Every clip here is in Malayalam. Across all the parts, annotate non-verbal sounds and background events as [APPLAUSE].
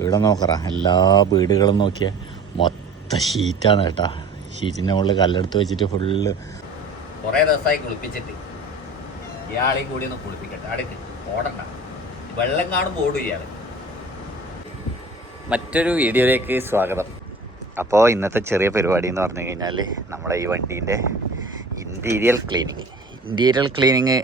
ഇവിടെ നോക്കറ. എല്ലാ വീടുകളും നോക്കിയ മൊത്ത ഷീറ്റാണ് കേട്ടാ. ഷീറ്റിന്റെ മുകളിൽ കല്ലെടുത്ത് വെച്ചിട്ട് ഫുള്ള് കുറേ ദിവസമായി കുളിപ്പിച്ചിട്ട്. ഇയാളെയും കൂടി ഒന്ന് കുളിപ്പിക്കട്ടെ. അടുത്ത് ഓടണ്ട. വെള്ളം കാണുമ്പോൾ ഓടും ഇയാൾ മറ്റൊരു വീഡിയോയിലേക്ക് സ്വാഗതം. അപ്പോൾ ഇന്നത്തെ ചെറിയ പരിപാടി എന്ന് പറഞ്ഞു കഴിഞ്ഞാൽ നമ്മുടെ ഈ വണ്ടീന്റെ ഇന്റീരിയൽ ക്ലീനിങ് ഇന്റീരിയൽ ക്ലീനിങ്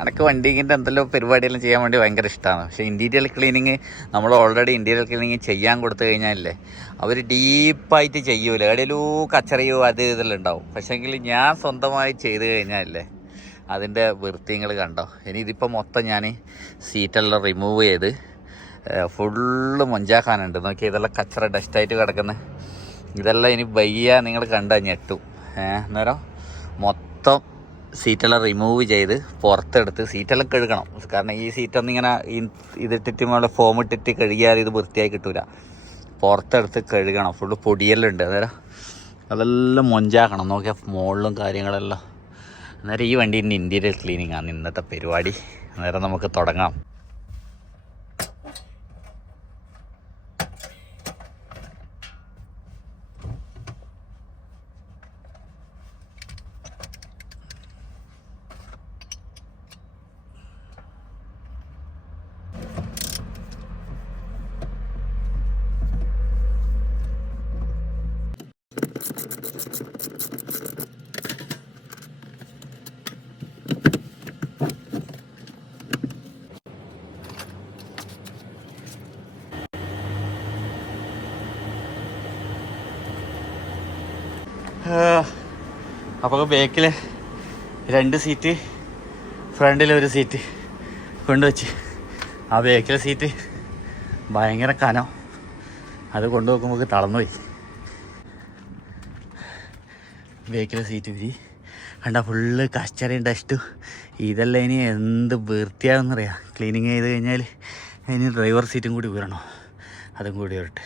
അനക്ക് വണ്ടീന്റെ എന്തെല്ലോ പരിപാടിയെല്ലാം ചെയ്യാൻ വേണ്ടി ഭയങ്കര ഇഷ്ടമാണ് പക്ഷേ ഇന്റീരിയൽ ക്ലീനിങ് നമ്മൾ ഓൾറെഡി ഇന്റീരിയൽ ക്ലീനിങ് ചെയ്യാൻ കൊടുത്തു കഴിഞ്ഞാലേ അവർ ഡീപ്പായിട്ട് ചെയ്യൂല. എവിടെയല്ലോ കച്ചറയോ അത് ഇതെല്ലാം ഉണ്ടാവും. പക്ഷേങ്കിൽ ഞാൻ സ്വന്തമായി ചെയ്ത് കഴിഞ്ഞാലേ അതിന്റെ വൃത്തിങ്ങൾ കണ്ടോ? ഇനി ഇതിപ്പോൾ മൊത്തം ഞാൻ സീറ്റെല്ലാം റിമൂവ് ചെയ്ത് ഫുള്ള് മൊഞ്ചാക്കാനുണ്ട്. നോക്കി ഇതെല്ലാം കച്ചറ ഡസ്റ്റായിട്ട് കിടക്കുന്നത് ഇതെല്ലാം ഇനി വയ്യ നിങ്ങൾ കണ്ടാൽ ഞെട്ടു. ഏഹ് അന്നേരം മൊത്തം സീറ്റെല്ലാം റിമൂവ് ചെയ്ത് പുറത്തെടുത്ത് സീറ്റെല്ലാം കഴുകണം. കാരണം ഈ സീറ്റൊന്നും ഇങ്ങനെ ഇതിട്ടിട്ട് നമ്മളെ ഫോം ഇട്ടിട്ട് കഴുകിയാൽ ഇത് വൃത്തിയായി കിട്ടൂല. പുറത്തെടുത്ത് കഴുകണം. ഫുള്ള് പൊടിയെല്ലാം ഉണ്ട്. അന്നേരം അതെല്ലാം മൊഞ്ചാക്കണം. നോക്കിയാൽ മുകളിലും കാര്യങ്ങളെല്ലാം. അന്നേരം ഈ വണ്ടീന്റെ ഇന്റീരിയർ ക്ലീനിങ് ആണ്. ഇന്നത്തെ പരിപാടി. അന്നേരം നമുക്ക് തുടങ്ങാം. അപ്പോൾ ബാക്കിൽ രണ്ട് സീറ്റ് ഫ്രണ്ടിൽ ഒരു സീറ്റ് കൊണ്ടുവച്ച്. ആ ബാക്കിലെ സീറ്റ് ഭയങ്കര കനം. അത് കൊണ്ടു നോക്കുമ്പോൾ തളർന്നുപോയി. ബാക്കിലെ സീറ്റ് വിരി കണ്ട ഫുള്ള് കച്ചറയും ഡസ്റ്റും ഇതെല്ലാം ഇനി എന്ത് വൃത്തിയാകുന്നറിയാം ക്ലീനിങ് ചെയ്ത് കഴിഞ്ഞാൽ ഇനി ഡ്രൈവർ സീറ്റും കൂടി വീഴണോ അതും കൂടി വരട്ടെ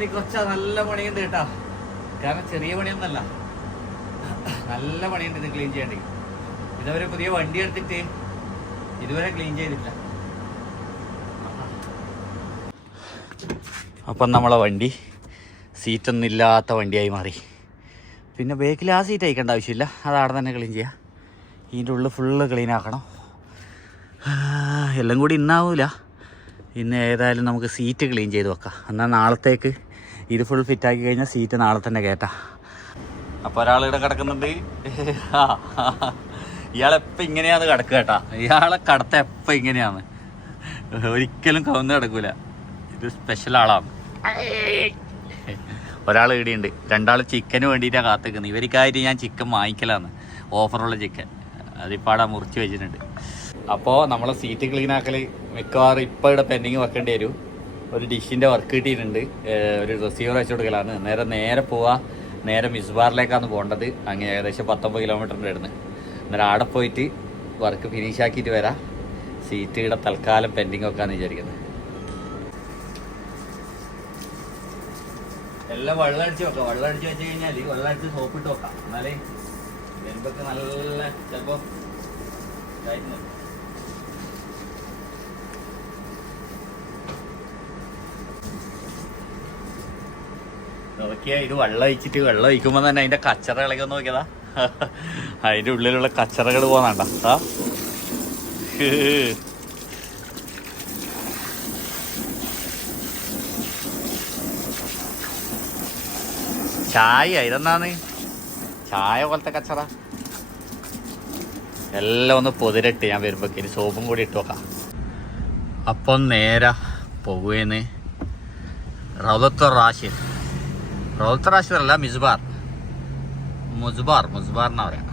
ഇത് കൊച്ച നല്ല പണിയുണ്ട് കേട്ടാ. കാരണം ചെറിയ പണിയൊന്നല്ല. നല്ല പണിയുണ്ട് ഇത് ക്ലീൻ ചെയ്യേണ്ടി. ഇതവരെ പുതിയ വണ്ടി എടുത്തിട്ട് ഇതുവരെ ക്ലീൻ ചെയ്തില്ല അപ്പം നമ്മളെ വണ്ടി സീറ്റൊന്നും ഇല്ലാത്ത വണ്ടിയായി മാറി. പിന്നെ ബേക്കിൽ ആ സീറ്റ് അയക്കേണ്ട ആവശ്യമില്ല. അത് അവിടെ തന്നെ ക്ലീൻ ചെയ്യാം. ഇതിന്റെ ഉള്ളിൽ ഫുള്ള് ക്ലീൻ ആക്കണം. എല്ലാം കൂടി ഇന്നാവൂല. ഇന്ന് ഏതായാലും നമുക്ക് സീറ്റ് ക്ലീൻ ചെയ്ത് വെക്കാം. എന്നാൽ നാളത്തേക്ക് ഇത് ഫുൾ ഫിറ്റ് ആക്കി കഴിഞ്ഞാൽ സീറ്റ് നാളെ തന്നെ കയറ്റാം അപ്പോൾ ഒരാളിവിടെ കിടക്കുന്നുണ്ട്. ഇയാളെപ്പോൾ ഇയാളെപ്പം ഇങ്ങനെയാണ് കിടക്കുക കേട്ടാ. ഇയാളെ കടത്ത എപ്പം ഇങ്ങനെയാണ്. ഒരിക്കലും കവന്ന് കിടക്കൂല. ഇത് സ്പെഷ്യൽ ആളാണ്. ഒരാൾ ഇവിടെയുണ്ട് രണ്ടാൾ ചിക്കന് വേണ്ടിയിട്ടാണ് കാത്തിക്കുന്നത് ഇവർക്കായിട്ട് ഞാൻ ചിക്കൻ വാങ്ങിക്കലാണ് ഓഫറുള്ള ചിക്കൻ അതിപ്പാടാ മുറിച്ച് വെച്ചിട്ടുണ്ട്. അപ്പോൾ നമ്മളെ സീറ്റ് ക്ലീൻ ആക്കൽ മിക്കവാറും ഇപ്പോൾ ഇവിടെ പെൻഡിങ് വെക്കേണ്ടി വരും. ഒരു ഡിഷിന്റെ വർക്ക് കിട്ടിയിട്ടുണ്ട്. ഒരു റിസീവർ വെച്ച് കൊടുക്കലാണ്. നേരെ നേരെ പോവാ. നേരെ മിസ്ബാറിലേക്കാണ് പോകേണ്ടത്. അങ്ങനെ ഏകദേശം പത്തൊമ്പത് കിലോമീറ്ററിന്റെ അടുന്ന് അന്നേരം ആടെ പോയിട്ട് വർക്ക് ഫിനിഷ് ആക്കിയിട്ട് വരാം. സീറ്റ് ഇവിടെ തൽക്കാലം പെൻഡിങ് വെക്കാന്ന് വിചാരിക്കുന്നത് എല്ലാം വെള്ളം അടിച്ച് വെക്കാം. വെള്ളം അടിച്ച് വെച്ച് കഴിഞ്ഞാൽ വെള്ളം അടിച്ച് സോപ്പിട്ട് വെക്കാം. എന്നാലേ വരുമ്പൊക്കെ നല്ല ഇതായിട്ട് നോക്കിയാ ഇത് വെള്ളം ഒഴിച്ചിട്ട് വെള്ളം ഒഴിക്കുമ്പോൾ തന്നെ അതിന്റെ കച്ചറ ഇളകി ഒന്ന് നോക്കിയതാ. [LAUGHS] അതിന്റെ ഉള്ളിലുള്ള കച്ചറകൾ പോന്നണ്ട. [LAUGHS] ചായ ഇതെന്നാന്ന് ചായ പോലത്തെ കച്ചറ. എല്ലാം ഒന്ന് പൊതിരട്ട് ഞാൻ വരുമ്പോ ഇനി സോപ്പും കൂടി ഇട്ട് വെക്കാം. അപ്പം നേരെ പോവേന്ന്. റൗദത്ത് റാഷിദ് റൗദത്ത് റാഷിദ് അല്ല മിസ്ബാർ. മുസ്ബാർ മുസ്ബാർ എന്നാ പറയാം.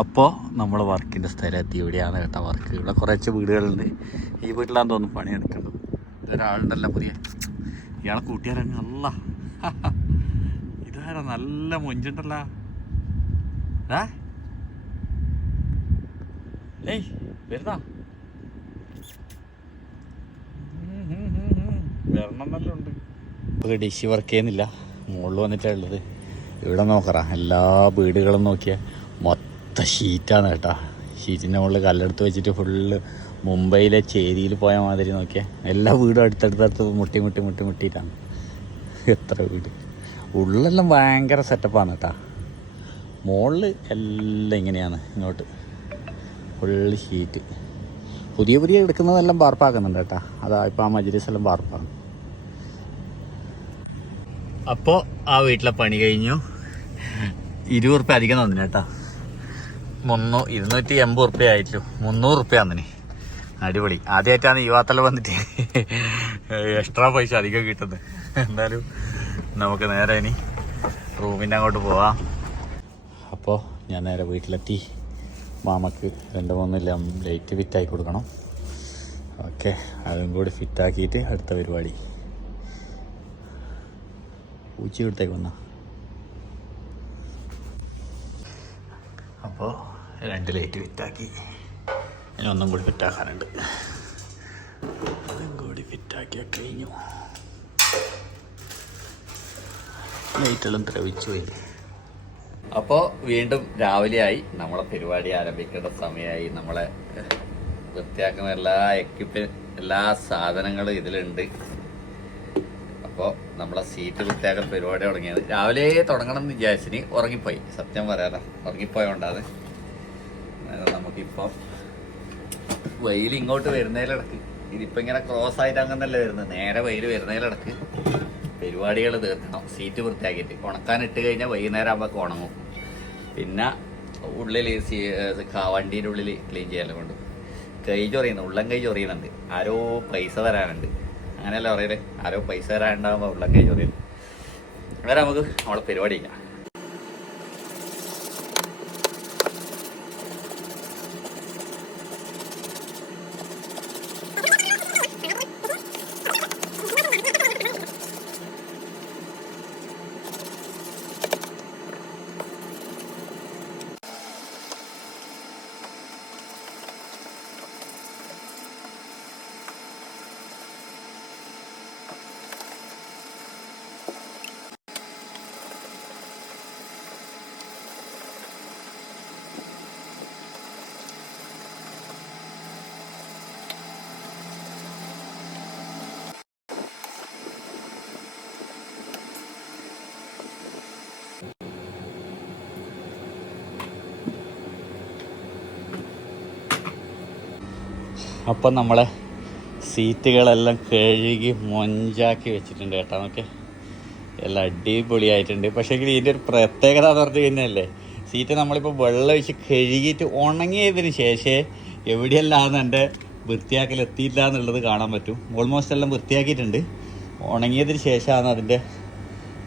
അപ്പോൾ നമ്മൾ വർക്കിന്റെ സ്ഥലം എത്തി. ഇവിടെയാണ് കേട്ടോ വർക്ക് ഇവിടെ കുറച്ച് വീടുകളുണ്ട്. ഈ വീട്ടിലാന്ന് തോന്നുന്നു പണിയെടുക്കുന്നത് ഇതൊരാളുണ്ടല്ല പുതിയ. ഇയാളെ കൂട്ടിയാലാണ് നല്ല [LAUGHS] ഇതാരാ? നല്ല മൊഞ്ചുണ്ടല്ലോ. ഏയ് വരുന്നാ? വരണം നല്ല ഉണ്ട്. ഇപ്പോൾ ഡിഷ് വർക്ക് ചെയ്യുന്നില്ല. മുകളിൽ വന്നിട്ടാണ് ഉള്ളത്. ഇവിടെ നോക്കറ. എല്ലാ വീടുകളും നോക്കിയാൽ മൊത്ത ഷീറ്റാണ് കേട്ടാ. ഷീറ്റിന്റെ മുകളിൽ കല്ലെടുത്ത് വെച്ചിട്ട് ഫുള്ള് മുംബൈയിലെ ചേരിയിൽ പോയ മാതിരി നോക്കിയാൽ എല്ലാ വീടും അടുത്തടുത്തടുത്ത് മുട്ടി മുട്ടി മുട്ടി മുട്ടിയിട്ടാണ്. എത്ര വീട്. ഉള്ളെല്ലാം ഭയങ്കര സെറ്റപ്പാണ് കേട്ടാ. മുകളിൽ എല്ലാം ഇങ്ങനെയാണ് ഇങ്ങോട്ട്. ഫുള്ള് ഷീറ്റ് പുതിയ പുതിയ എടുക്കുന്നതെല്ലാം വാർപ്പാക്കുന്നുണ്ട് കേട്ടാ. അതാ ഇപ്പം ആ മജ്ലിസ് എല്ലാം വാർപ്പാണ് അപ്പോൾ ആ വീട്ടിലെ പണി കഴിഞ്ഞു. ഇരുപത് ഉറുപ്പ്യ അധികം തന്നിന് കേട്ടാ. മുന്നൂ ഇരുന്നൂറ്റി എൺപത് ഉറുപ്പ്യ ആയിട്ടു. മുന്നൂറ് ഉറുപ്പ്യ തന്നിന്. അടിപൊളി. ആദ്യമായിട്ടാണ് ഈ വാത്തല വന്നിട്ട് എക്സ്ട്രാ പൈസ അധികം കിട്ടുന്നത്. എന്തായാലും നമുക്ക് നേരെ ഇനി റൂമിന്റെ അങ്ങോട്ട് പോവാം. അപ്പോൾ ഞാൻ നേരെ വീട്ടിലെത്തി. മാമക്ക് രണ്ട് മൂന്ന് ലൈറ്റ് ഫിറ്റാക്കി കൊടുക്കണം. ഓക്കെ. അതും കൂടി ഫിറ്റാക്കിയിട്ട് അടുത്ത പരിപാടി. പൂച്ച വന്ന. അപ്പോൾ രണ്ട് ലൈറ്റ് ഫിറ്റാക്കി. ഇനി ഒന്നും കൂടി ഫിറ്റാക്കാനുണ്ട്. ഒന്നും കൂടി ഫിറ്റാക്കിയാൽ കഴിഞ്ഞു. ലൈറ്റെല്ലാം ദ്രവിച്ചു പോയി. അപ്പോൾ വീണ്ടും രാവിലെയായി. നമ്മളെ പരിപാടി ആരംഭിക്കേണ്ട സമയമായി. നമ്മളെ വൃത്തിയാക്കുന്ന എല്ലാ എക്യുപ്മെന്റ് എല്ലാ സാധനങ്ങളും ഇതിലുണ്ട്. നമ്മളെ സീറ്റ് വൃത്തിയാക്കുന്ന പരിപാടി തുടങ്ങിയത്. രാവിലെ തുടങ്ങണം എന്ന് വിചാരിച്ചിന് ഉറങ്ങിപ്പോയി. സത്യം പറയാലോ ഉറങ്ങിപ്പോയോണ്ടാണ്. നമുക്കിപ്പം വെയിൽ ഇങ്ങോട്ട് വരുന്നതിലിടക്ക് ഇതിപ്പോൾ ഇങ്ങനെ ക്രോസ് ആയിട്ട് അങ്ങനല്ലേ വരുന്നത്. നേരെ വെയിൽ വരുന്നതിലിടക്ക് പരിപാടികൾ തീർക്കണം സീറ്റ് വൃത്തിയാക്കിയിട്ട്. ഉണക്കാൻ ഇട്ട് കഴിഞ്ഞാൽ വൈകുന്നേരം ആകുമ്പോൾ ഉണങ്ങും. പിന്നെ ഉള്ളിൽ വണ്ടിയുടെ ഉള്ളിൽ ക്ലീൻ ചെയ്യാൻ കൊണ്ട്. കൈ ചൊറിയുന്നു ഉള്ളം കൈ ചൊറിയുന്നുണ്ട്. ആരോ പൈസ തരാനുണ്ട്. അങ്ങനെയല്ല പറയൽ? ആരോ പൈസ തരാനുണ്ടാകുമ്പോൾ ഉള്ളം കൈ ചോദ്യം. അങ്ങനെ നമുക്ക് നമ്മളെ പരിപാടി ചെയ്യാം അപ്പം നമ്മളെ സീറ്റുകളെല്ലാം കഴുകി മൊഞ്ചാക്കി വെച്ചിട്ടുണ്ട് കേട്ടോ. നമുക്ക് എല്ലാം അടിപൊളിയായിട്ടുണ്ട്. പക്ഷേ ഇതിന്റെ ഒരു പ്രത്യേകത എന്ന് പറഞ്ഞു കഴിഞ്ഞാലേ സീറ്റ് നമ്മളിപ്പോൾ വെള്ളം ഒഴിച്ച് കഴുകിയിട്ട് ഉണങ്ങിയതിന് ശേഷമേ എവിടെയെല്ലാം എന്റെ വൃത്തിയാക്കൽ എത്തിയില്ല എന്നുള്ളത് കാണാൻ പറ്റും. ഓൾമോസ്റ്റ് എല്ലാം വൃത്തിയാക്കിയിട്ടുണ്ട്. ഉണങ്ങിയതിന് ശേഷമാണ് അതിന്റെ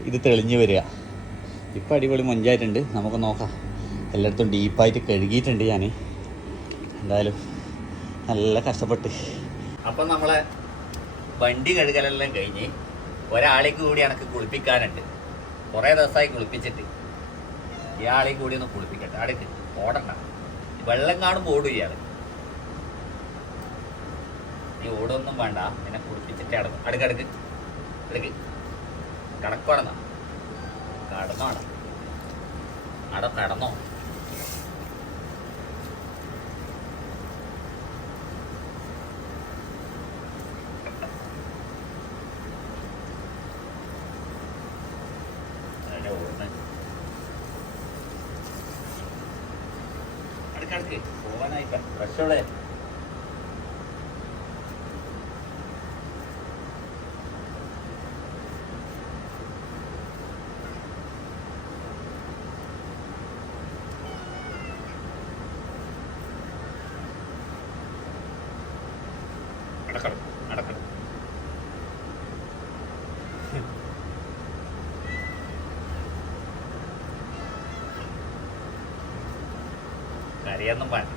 ഇത് തെളിഞ്ഞു വരിക. ഇപ്പം അടിപൊളി മൊഞ്ചായിട്ടുണ്ട്. നമുക്ക് നോക്കാം. എല്ലായിടത്തും ഡീപ്പായിട്ട് കഴുകിയിട്ടുണ്ട് ഞാൻ എന്തായാലും നല്ല കഷ്ടപ്പെട്ട്. അപ്പം നമ്മളെ വണ്ടി കഴുകലെല്ലാം കഴിഞ്ഞ് ഒരാളെ കൂടി എനക്ക് കുളിപ്പിക്കാനുണ്ട്. കുറേ ദിവസമായി കുളിപ്പിച്ചിട്ട്. ഇയാളെയും കൂടി ഒന്ന് കുളിപ്പിക്കട്ടെ. അടുക്ക് ഓടണ്ട. വെള്ളം കാണുമ്പോൾ ഓടും ഇയാൾ. നീ ഓടൊന്നും വേണ്ട. എന്നെ കുളിപ്പിച്ചിട്ട് അടക്കും അടുക്കടുക്ക് അടുക്ക്. കടക്കടന്ന. കടന്നോണം അവിടെ കടന്നോ അതിനെ ഓടുന്നെ. അടുക്ക് അടുക്ക് പോവാനായി കരയൊന്നും വേണ്ട.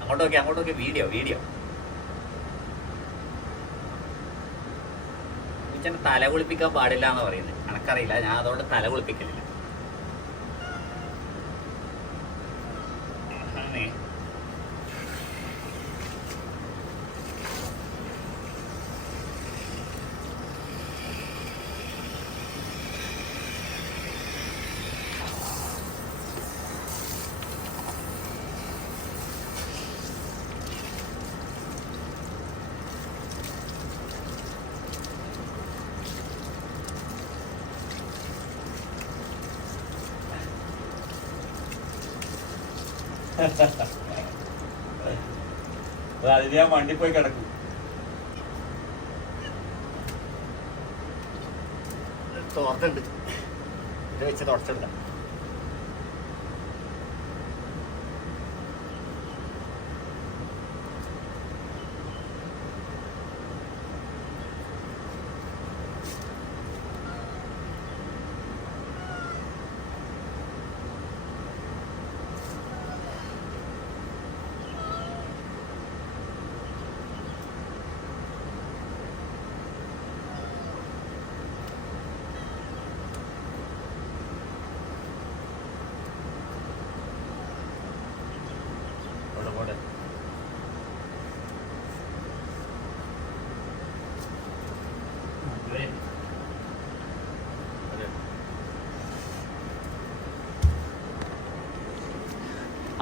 അങ്ങോട്ടൊക്കെ അങ്ങോട്ടൊക്കെ വീഡിയോ വീഡിയോ. ഉച്ചനെ തല കുളിപ്പിക്കാൻ പാടില്ല എന്ന് പറയുന്നത് എനിക്കറിയില്ല ഞാൻ അതുകൊണ്ട് തല കുളിപ്പിക്കലില്ല ആണ്. അതിന് ഞാൻ വണ്ടി പോയി കിടക്കും. തോർത്തുണ്ട് ഇത് വെച്ച് തുടച്ചെടുക്കാം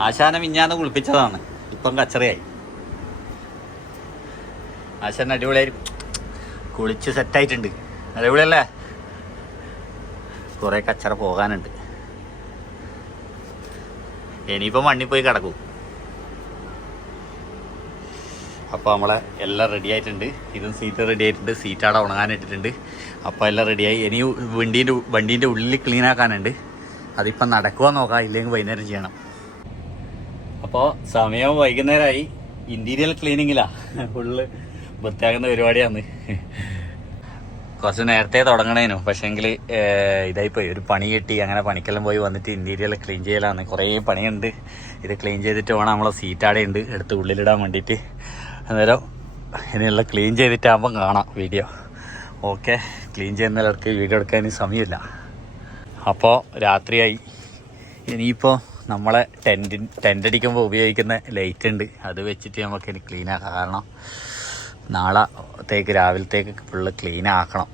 ആശാനെ മിഞ്ഞാന്ന് കുളിപ്പിച്ചതാണ്. ഇപ്പം കച്ചറിയായി. ആശാൻ അടിപൊളിയായി. കുളിച്ച് സെറ്റായിട്ടുണ്ട്. അടിപൊളിയല്ലേ? കുറേ കച്ചറ പോകാനുണ്ട്. ഇനിയിപ്പം മണ്ണിൽ പോയി കിടക്കും. അപ്പോൾ നമ്മളെ എല്ലാം റെഡി ആയിട്ടുണ്ട്. ഇതും സീറ്റ് റെഡി ആയിട്ടുണ്ട്. സീറ്റ് അവിടെ ഉണങ്ങാനിട്ടിട്ടുണ്ട്. അപ്പോൾ എല്ലാം റെഡിയായി ഇനി വണ്ടീന്റെ വണ്ടീന്റെ ഉള്ളിൽ ക്ലീൻ ആക്കാനുണ്ട്. അതിപ്പം നടക്കുവാൻ നോക്കാം. ഇല്ലെങ്കിൽ വൈകുന്നേരം ചെയ്യണം. അപ്പോൾ സമയം വൈകുന്നേരമായി ഇന്റീരിയൽ ക്ലീനിങ്ങിലാ ഫുള്ള് വൃത്തിയാക്കുന്ന പരിപാടിയാണ്. കുറച്ച് നേരത്തെ തുടങ്ങണേനു. പക്ഷേങ്കിൽ ഇതായിപ്പോയി. ഒരു പണി കിട്ടി. അങ്ങനെ പണിക്കെല്ലാം പോയി വന്നിട്ട് ഇന്റീരിയൽ ക്ലീൻ ചെയ്യലാണ് കുറേ പണിയുണ്ട്. ഇത് ക്ലീൻ ചെയ്തിട്ട് വേണം. നമ്മളെ സീറ്റാടെ ഉണ്ട്. എടുത്ത് ഉള്ളിലിടാൻ വേണ്ടിയിട്ട് അന്നേരം ഇനിയുള്ള ക്ലീൻ ചെയ്തിട്ടാകുമ്പം കാണാം വീഡിയോ ഓക്കെ ക്ലീൻ ചെയ്യുന്നവർക്ക് വീഡിയോ എടുക്കാൻ സമയമില്ല. അപ്പോൾ രാത്രിയായി. ഇനിയിപ്പോൾ നമ്മളെ ടെന്റ് ടെന്റ് അടിക്കുമ്പോൾ ഉപയോഗിക്കുന്ന ലൈറ്റ് ഉണ്ട്. അത് വെച്ചിട്ട് നമുക്ക് ക്ലീൻ ആക്കാം. കാരണം നാളത്തേക്ക് രാവിലത്തേക്ക് ഫുള്ള് ക്ലീൻ ആക്കണം.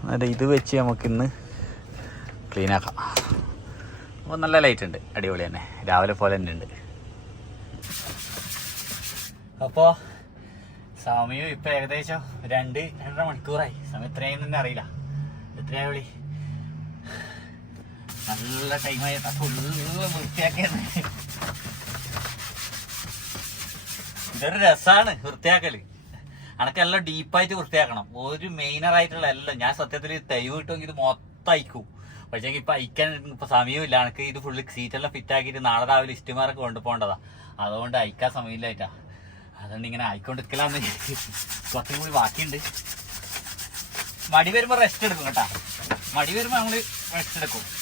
അന്നേരം ഇത് വെച്ച് നമുക്കിന്ന് ക്ലീൻ ആക്കാം. അപ്പോൾ നല്ല ലൈറ്റ് ഉണ്ട്. അടിപൊളി തന്നെ. രാവിലെ പോലെ തന്നെ ഉണ്ട്. അപ്പോൾ സമയം ഇപ്പോൾ ഏകദേശം രണ്ട് രണ്ടര മണിക്കൂറായി. സമയം ഇത്രയും തന്നെ അറിയില്ല. എത്രയാ വിളി? നല്ല ടൈമായി ഫുള്ള് വൃത്തിയാക്കിയത്. ഇതൊരു രസാണ് വൃത്തിയാക്കൽ. അനക്കെല്ലാം ഡീപ്പായിട്ട് വൃത്തിയാക്കണം. ഒരു മെയിനറായിട്ടുള്ള എല്ലാം. ഞാൻ സത്യത്തിൽ തെയ്വ് കിട്ടുമെങ്കിൽ ഇത് മൊത്തം അയക്കും. പക്ഷേ ഇപ്പൊ അയക്കാൻ ഇപ്പൊ സമയമില്ല എനിക്ക് ഇത് ഫുള്ള് സീറ്റെല്ലാം ഫിറ്റ് ആക്കിയിട്ട് നാളെ രാവിലെ ഇഷ്ടമാരൊക്കെ കൊണ്ടുപോകേണ്ടതാ. അതുകൊണ്ട് അയക്കാൻ സമയമില്ലായിട്ടാ അതുകൊണ്ട് ഇങ്ങനെ ആയിക്കൊണ്ടിരിക്കലാന്ന് കുറച്ചും കൂടി ബാക്കിയുണ്ട്. മടി വരുമ്പോ റെസ്റ്റ് എടുക്കും കേട്ടാ. മടി വരുമ്പോ നമ്മൾ റെസ്റ്റ് എടുക്കും.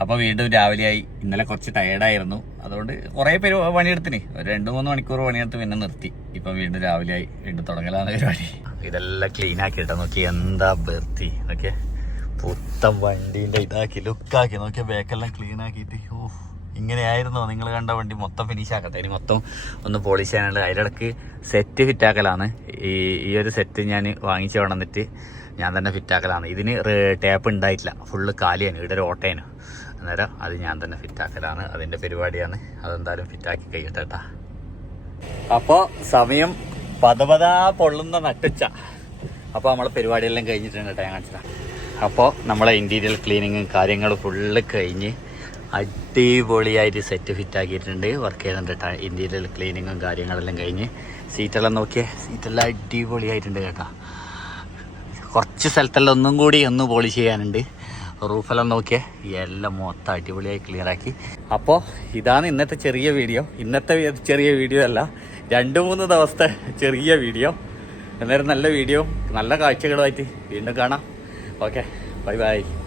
അപ്പോൾ വീണ്ടും രാവിലെയായി. ഇന്നലെ കുറച്ച് ടയേർഡായിരുന്നു അതുകൊണ്ട് കുറേ പേര് പണിയെടുത്തിന്. ഒരു രണ്ട് മൂന്ന് മണിക്കൂർ പണിയെടുത്ത് പിന്നെ നിർത്തി. ഇപ്പം വീണ്ടും രാവിലെയായി. വീണ്ടും തുടങ്ങലാണ് പരിപാടി. ഇതെല്ലാം ക്ലീൻ ആക്കിയിട്ടാ. നോക്കി എന്താ ബർത്തി. ഓക്കെ പുത്തം വണ്ടീന്റെ ഇതാക്കി ലുക്കാക്കി. നോക്കി ബാക്കെല്ലാം ക്ലീൻ ആക്കിയിട്ട്. ഓ ഇങ്ങനെയായിരുന്നോ? നിങ്ങൾ കണ്ട വണ്ടി മൊത്തം ഫിനിഷ് ആക്കട്ടെ ഇനി മൊത്തം ഒന്ന് പോളിഷ് ചെയ്യാനുണ്ട്. അതിലിടക്ക് സെറ്റ് ഫിറ്റാക്കലാണ് ഈ ഈ ഒരു സെറ്റ് ഞാൻ വാങ്ങിച്ചു കൊണ്ടുവന്നിട്ട് ഞാൻ തന്നെ ഫിറ്റാക്കലാണ് ഇതിന് ടേപ്പ് ഉണ്ടായിട്ടില്ല. ഫുള്ള് കാലിയാണ്. ഇവിടെ ഒരു ഓട്ടയാണ് അന്നേരം അത് ഞാൻ തന്നെ ഫിറ്റാക്കലാണ് അതിന്റെ പരിപാടിയാണ്. അതെന്തായാലും ഫിറ്റാക്കി കഴിയട്ടെ കേട്ടാ അപ്പോൾ സമയം പതപതാ പൊള്ളുന്ന നട്ടുച്ച. അപ്പോൾ നമ്മളെ പരിപാടിയെല്ലാം കഴിഞ്ഞിട്ടുണ്ട് കേട്ടോ ഞാൻ കാണിച്ചതാ. അപ്പോൾ നമ്മളെ ഇന്റീരിയൽ ക്ലീനിങ്ങും കാര്യങ്ങളും ഫുള്ള് കഴിഞ്ഞ് അടിപൊളിയായിട്ട് സെറ്റ് ഫിറ്റ് ആക്കിയിട്ടുണ്ട്. വർക്ക് ചെയ്യുന്നുണ്ട് കേട്ടോ ഇന്റീരിയൽ ക്ലീനിങ്ങും കാര്യങ്ങളെല്ലാം കഴിഞ്ഞ്. സീറ്റെല്ലാം നോക്കിയേ സീറ്റെല്ലാം അടിപൊളിയായിട്ടുണ്ട് കേട്ടോ. കുറച്ച് സ്ഥലത്തെല്ലാം ഒന്നും കൂടി ഒന്ന് പോളിഷ് ചെയ്യാനുണ്ട്. റൂഫെല്ലാം നോക്കിയേ. എല്ലാം മൊത്തം അടിപൊളിയായി ക്ലിയർ ആക്കി. അപ്പോൾ ഇതാണ് ഇന്നത്തെ ചെറിയ വീഡിയോ. ഇന്നത്തെ ചെറിയ വീഡിയോ അല്ല രണ്ട് മൂന്ന് ദിവസത്തെ ചെറിയ വീഡിയോ. എന്നേരം നല്ല വീഡിയോ നല്ല കാഴ്ചകളുമായിട്ട് വീണ്ടും കാണാം. Okay bye bye